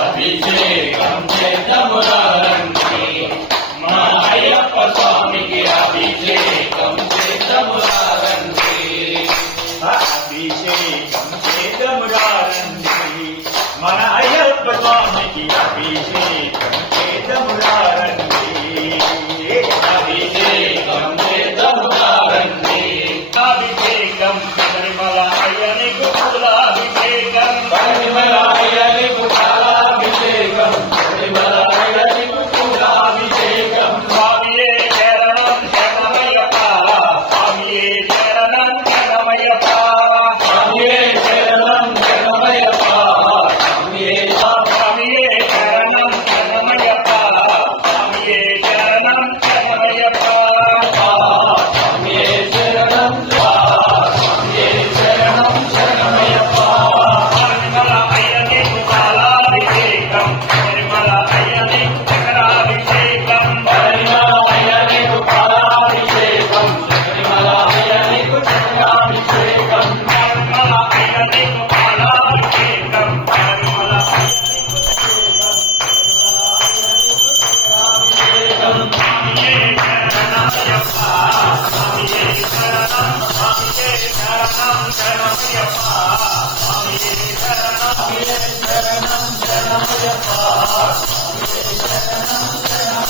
అభిషేకం చేద్దామురారండి మా అయ్యప్ప స్వామికి అభిషేకం చేద్దామురారండి అభిషేకం చేద్దామురారండి మన అయ్యప్ప స్వామికి అభిషేకం చేద్దామురారండి అభిషేకం చేద్దామురారండి అభిషేకం పరిమళ అయ్యనికు పూలాభిషేకం పరిమళ అయ్యనికు పాలాభిషేకం పరిమళ అయ్యనికు పూలాభిషేకం స్వామియే శరణం శరణమయ్యప్ప స్వామియే శరణం శరణమయ్యప్ప స్వామియే శరణం శరణమయ్యప్ప స్వామియే స్వామియే శరణం శరణమయ్యప్ప స్వామియే శరణం శరణమయ్యప్ప స్వామియే శరణం స్వామియే శరణం శరణమయ్యప్ప పరిమళ అయ్యనికు పాలాభిషేకం పరిమళ అయ్యనికు చక్రాభిషేకం పరిమళ అయ్యనికు పాలాభిషేకం పరిమళ అయ్యనికు చక్రాభిషేకం పరిమళ అయ్యనికు పాలాభిషేకం పరిమళ స్వామియే శరణమయ్యప్ప స్వామియే శరణం స్వామియే శరణం శరణమయ్యప్ప స్వామియే శరణం శరణం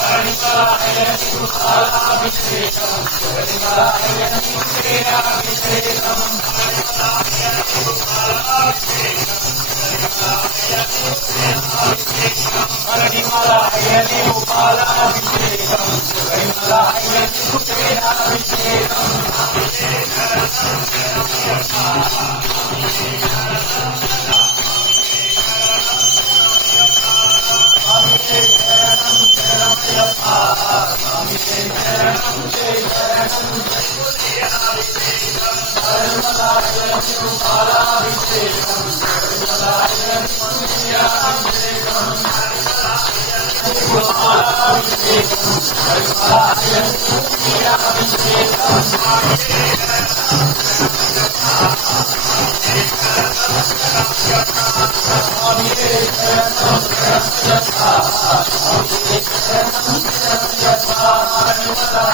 శరణమయ్యప్ప పరిమళ అయ్యనికు పాలాభిషేకం పరిమళ అయ్యనికు చక్రాభిషేకం పరిమళ అయ్యనికు పాలాభిషేకం పరిమళ అయ్యనికు చక్రాభిషేకం పరిమళ అయ్యనికు చక్రాభిషేకం స్వామియే శరణం శరణమయ్యప్ప స్వామియే శరణం శరణమయ్యప్ప పరిమళ అయ్యనికు పాలాభిషేకం పరిమళ అయ్యనికు చక్రాభిషేకం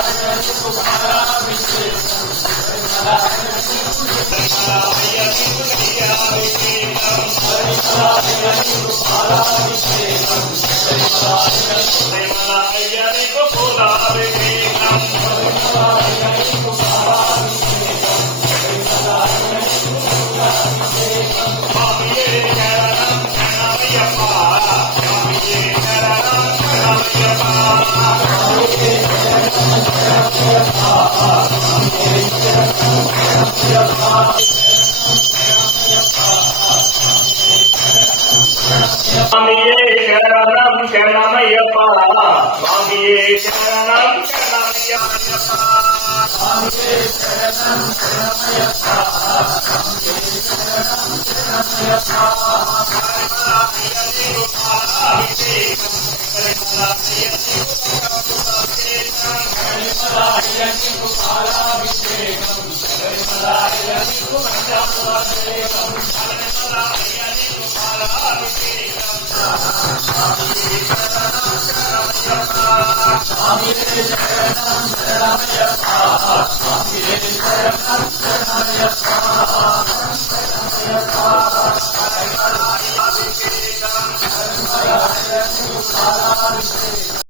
పరిమళ అయ్యనికు పూలాభిషేకం స్వామియే శరణం శరణమయ్యప్ప స్వామియే శరణం స్వామియే శరణం శరణమయ్యప్ప స్వామియే శరణం శరణమయ్యప్ప పాలాభిషేకం